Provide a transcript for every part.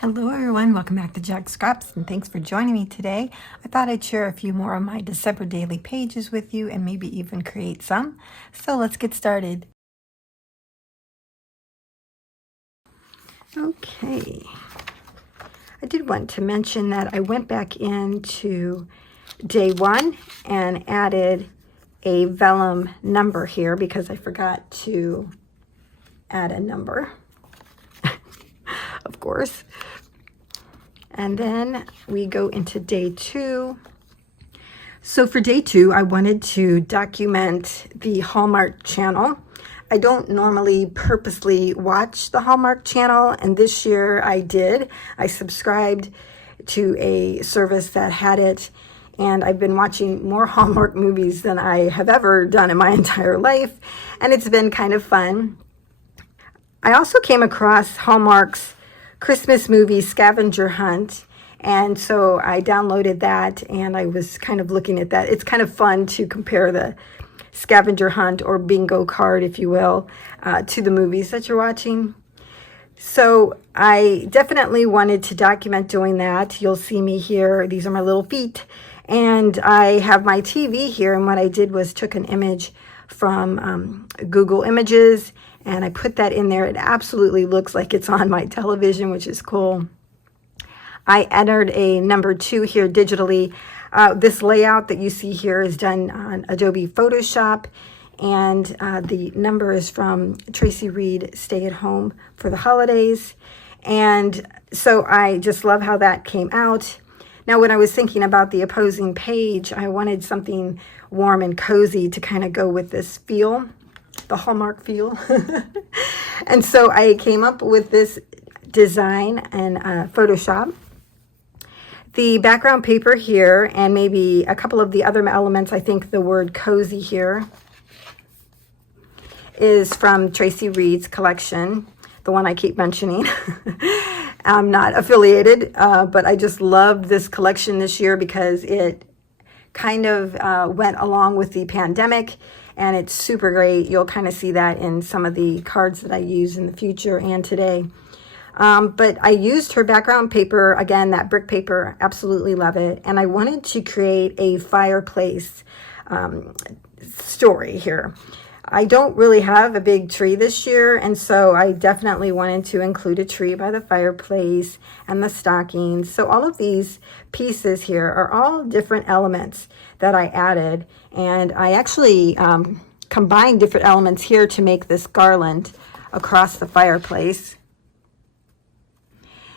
Hello everyone, welcome back to Jacqs Scraps and thanks for joining me today. I thought I'd share a few more of my December daily pages with you and maybe even create some. So let's get started. Okay, I did want to mention that I went back into day one and added a vellum number here because I forgot to add a number, of course. And then we go into day two. So for day two, I wanted to document the Hallmark channel. I don't normally purposely watch the Hallmark channel, and this year I did. I subscribed to a service that had it, and I've been watching more Hallmark movies than I have ever done in my entire life, and it's been kind of fun. I also came across Hallmark's Christmas movie scavenger hunt, and so I downloaded that and I was kind of looking at that. It's kind of fun to compare the scavenger hunt or bingo card, if you will, to the movies that you're watching. So I definitely wanted to document doing that. You'll see me here. These are my little feet, and I have my TV here, and what I did was took an image from Google Images and I put that in there. It absolutely looks like it's on my television, which is cool. I entered a number 2 here digitally. This layout that you see here is done on Adobe Photoshop, and the number is from Tracy Reed, Stay at Home for the Holidays. And so I just love how that came out. Now, when I was thinking about the opposing page, I wanted something warm and cozy to kind of go with this feel, the Hallmark feel. And so I came up with this design in Photoshop. The background paper here, and maybe a couple of the other elements, I think the word cozy here, is from Tracy Reed's collection, the one I keep mentioning. I'm not affiliated, but I just loved this collection this year because it kind of went along with the pandemic, and it's super great. You'll kind of see that in some of the cards that I use in the future and today. But I used her background paper, again, that brick paper, absolutely love it. And I wanted to create a fireplace story here. I don't really have a big tree this year, and so I definitely wanted to include a tree by the fireplace and the stockings. So all of these pieces here are all different elements that I added, and I actually combined different elements here to make this garland across the fireplace,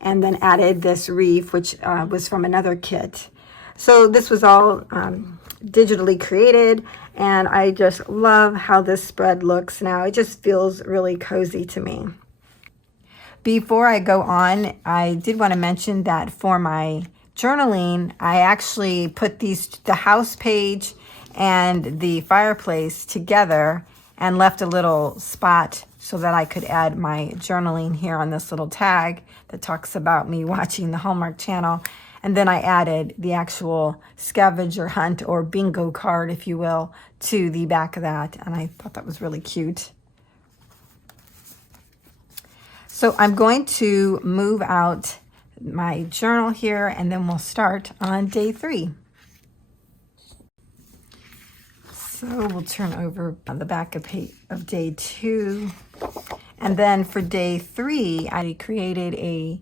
and then added this wreath, which was from another kit. So this was all digitally created, and I just love how this spread looks now. It just feels really cozy to me. Before I go on, I did want to mention that for my journaling, I actually put the house page and the fireplace together and left a little spot so that I could add my journaling here on this little tag that talks about me watching the Hallmark channel. And then I added the actual scavenger hunt or bingo card, if you will, to the back of that. And I thought that was really cute. So I'm going to move out my journal here, and then we'll start on day 3. So we'll turn over on the back of day 2. And then for day 3, I created a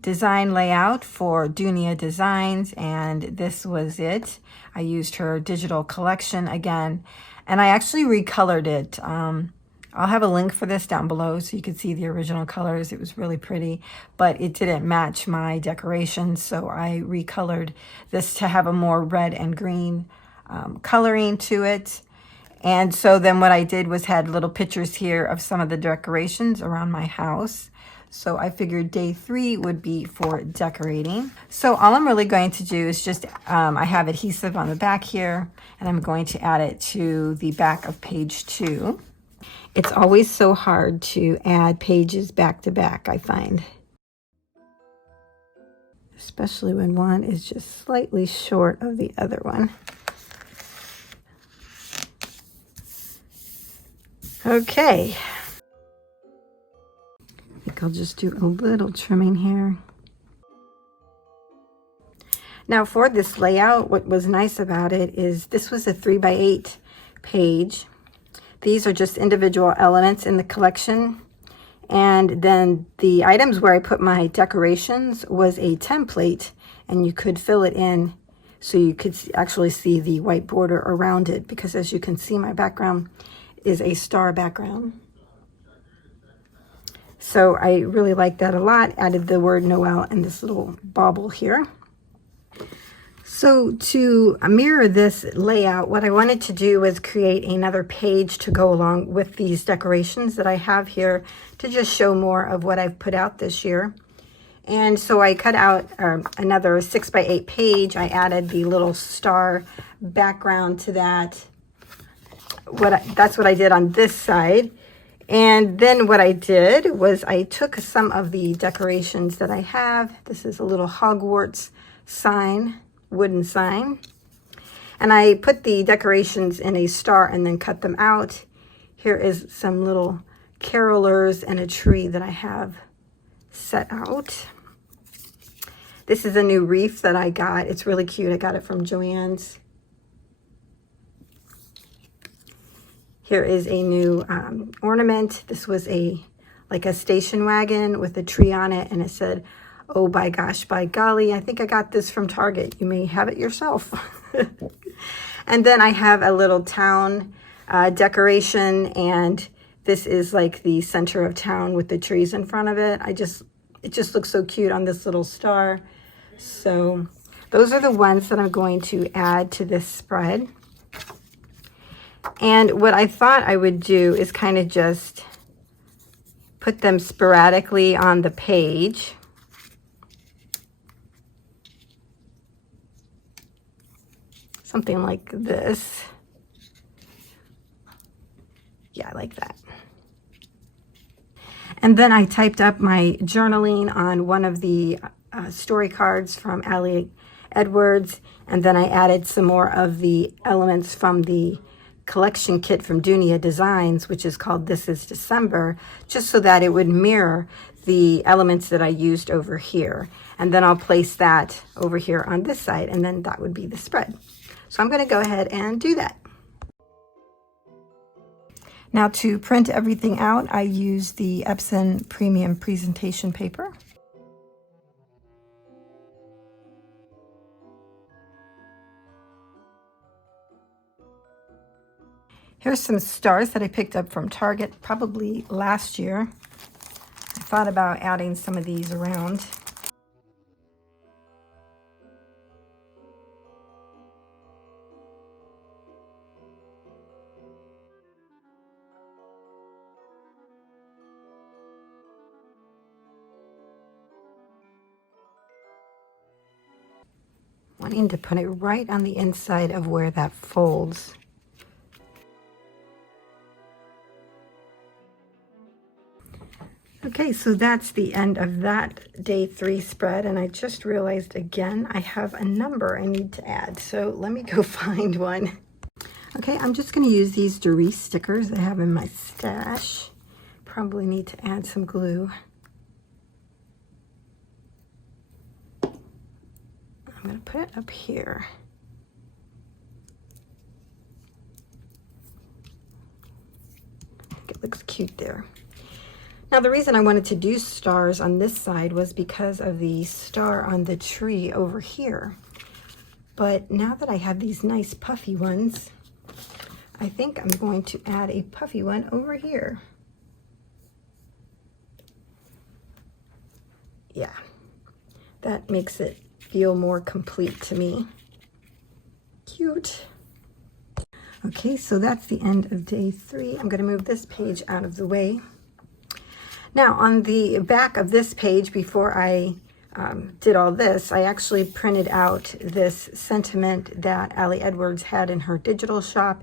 design layout for Dunia Designs, and this was it. I used her digital collection again, and I actually recolored it. I'll have a link for this down below so you can see the original colors. It was really pretty, but it didn't match my decorations, so I recolored this to have a more red and green coloring to it. And so then what I did was had little pictures here of some of the decorations around my house. So I figured day 3 would be for decorating. So all I'm really going to do is just, I have adhesive on the back here, and I'm going to add it to the back of page 2. It's always so hard to add pages back to back, I find. Especially when one is just slightly short of the other one. Okay. think I'll just do a little trimming here. Now for this layout, what was nice about it is this was a 3x8 page. These are just individual elements in the collection. And then the items where I put my decorations was a template, and you could fill it in so you could actually see the white border around it, because as you can see, my background is a star background. So I really like that a lot. Added the word Noel and this little bauble here. So to mirror this layout, what I wanted to do was create another page to go along with these decorations that I have here, to just show more of what I've put out this year. And so I cut out another 6x8 page. I added the little star background to that. That's what I did on this side. And then what I did was I took some of the decorations that I have. This is a little Hogwarts sign, wooden sign, and I put the decorations in a star and then cut them out. Here is some little carolers and a tree that I have set out. This is a new wreath that I got. It's really cute. I got it from Joann's. Here is a new ornament. This was like a station wagon with a tree on it, and it said, "Oh, by gosh, by golly." I think I got this from Target. You may have it yourself. And then I have a little town decoration, and this is like the center of town with the trees in front of it. It just looks so cute on this little star. So those are the ones that I'm going to add to this spread. And what I thought I would do is kind of just put them sporadically on the page. Something like this. Yeah, I like that. And then I typed up my journaling on one of the story cards from Ali Edwards, and then I added some more of the elements from the collection kit from Dunia Designs, which is called This is December, just so that it would mirror the elements that I used over here. And then I'll place that over here on this side, and then that would be the spread. So I'm going to go ahead and do that. Now to print everything out, I use the Epson Premium Presentation Paper. Here's some stars that I picked up from Target probably last year. I thought about adding some of these around. Wanting to put it right on the inside of where that folds. Okay, so that's the end of that day 3 spread, and I just realized again I have a number I need to add, so let me go find one. Okay, I'm just going to use these Doris stickers I have in my stash. Probably need to add some glue. I'm going to put it up here. I think it looks cute there. Now the reason I wanted to do stars on this side was because of the star on the tree over here. But now that I have these nice puffy ones, I think I'm going to add a puffy one over here. Yeah, that makes it feel more complete to me. Cute. Okay, so that's the end of day 3. I'm going to move this page out of the way. Now on the back of this page, before I did all this, I actually printed out this sentiment that Ali Edwards had in her digital shop.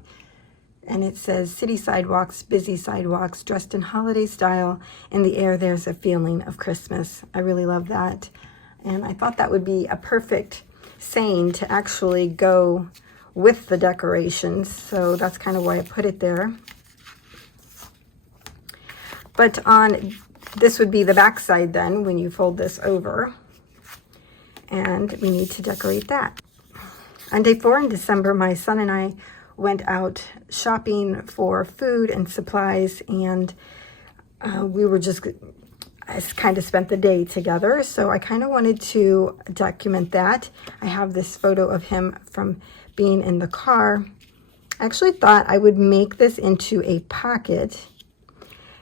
And it says, "City sidewalks, busy sidewalks, dressed in holiday style. In the air, there's a feeling of Christmas." I really love that. And I thought that would be a perfect saying to actually go with the decorations. So that's kind of why I put it there. But on this would be the back side then when you fold this over. And we need to decorate that. On day 4 in December, my son and I went out shopping for food and supplies, and we were just kind of spent the day together. So I kind of wanted to document that. I have this photo of him from being in the car. I actually thought I would make this into a pocket,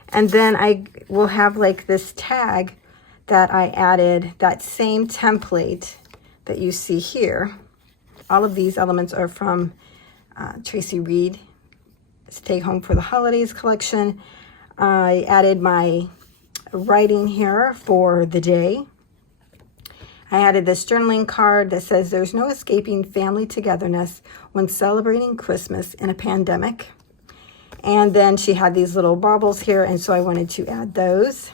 and then I will have like this tag that I added, that same template that you see here. All of these elements are from Tracy Reed Stay Home for the Holidays collection. I added my writing here for the day. I added this journaling card that says there's no escaping family togetherness when celebrating Christmas in a pandemic. And then she had these little baubles here, and so I wanted to add those,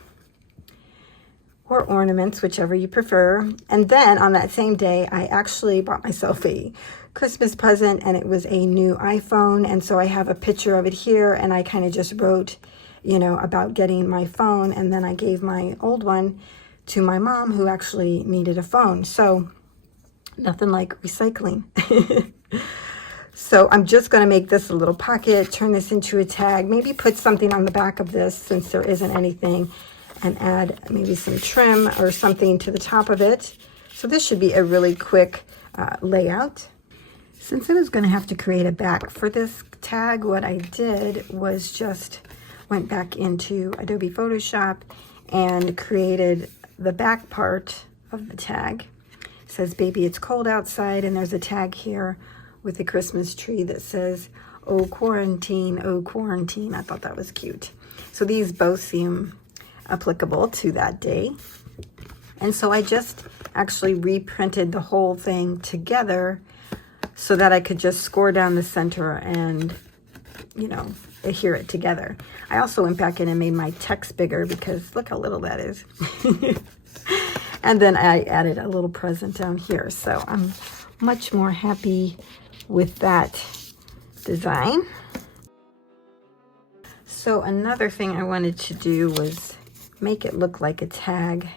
or ornaments, whichever you prefer. And then on that same day, I actually bought myself a Christmas present, and it was a new iPhone. And so I have a picture of it here, and I kind of just wrote, you know, about getting my phone. And then I gave my old one to my mom, who actually needed a phone. So nothing like recycling. So I'm just going to make this a little pocket, turn this into a tag, maybe put something on the back of this since there isn't anything, and add maybe some trim or something to the top of it. So this should be a really quick layout. Since I was going to have to create a back for this tag, what I did was just went back into Adobe Photoshop and created the back part of the tag. It says, "Baby, it's cold outside," and there's a tag here with the Christmas tree that says, "Oh quarantine, oh quarantine." I thought that was cute. So these both seem applicable to that day. And so I just actually reprinted the whole thing together so that I could just score down the center and, you know, adhere it together. I also went back in and made my text bigger because look how little that is. And then I added a little present down here. So I'm much more happy with that design. So another thing I wanted to do was make it look like a tag.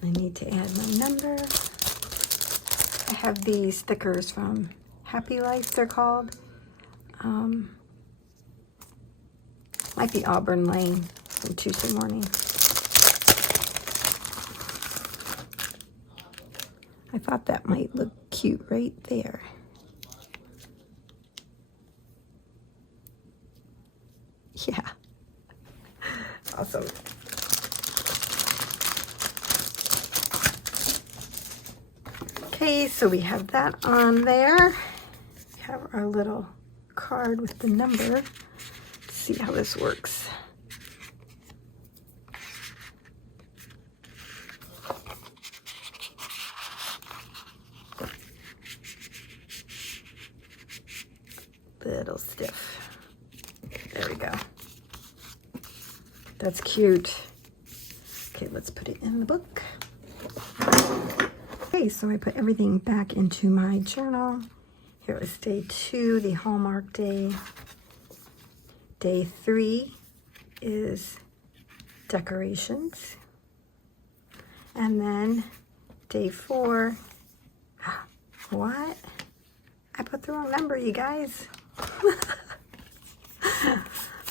I need to add my number. I have these stickers from Happy Life, they're called. Might be Auburn Lane from Tuesday morning. I thought that might look cute right there. Yeah. Awesome. Okay, so we have that on there. We have our little card with the number. Let's see how this works. Little stiff. There we go. That's cute. Okay, let's put it in the book. Okay, so I put everything back into my journal. Here is day 2, the Hallmark day. Day 3 is decorations. And then day 4, what? I put the wrong number, you guys.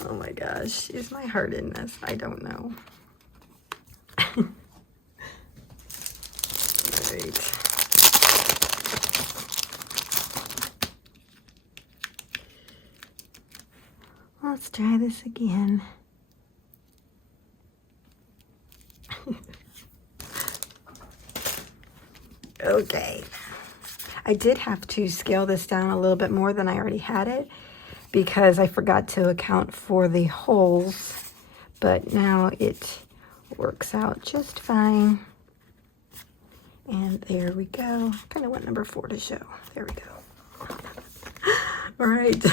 Oh my gosh, is my heart in this? I don't know. Right. Let's try this again. Okay. I did have to scale this down a little bit more than I already had it because I forgot to account for the holes, but now it works out just fine. And there we go. Kind of want number 4 to show. There we go. All right.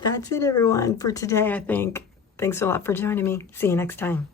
That's it, everyone, for today, I think. Thanks a lot for joining me. See you next time.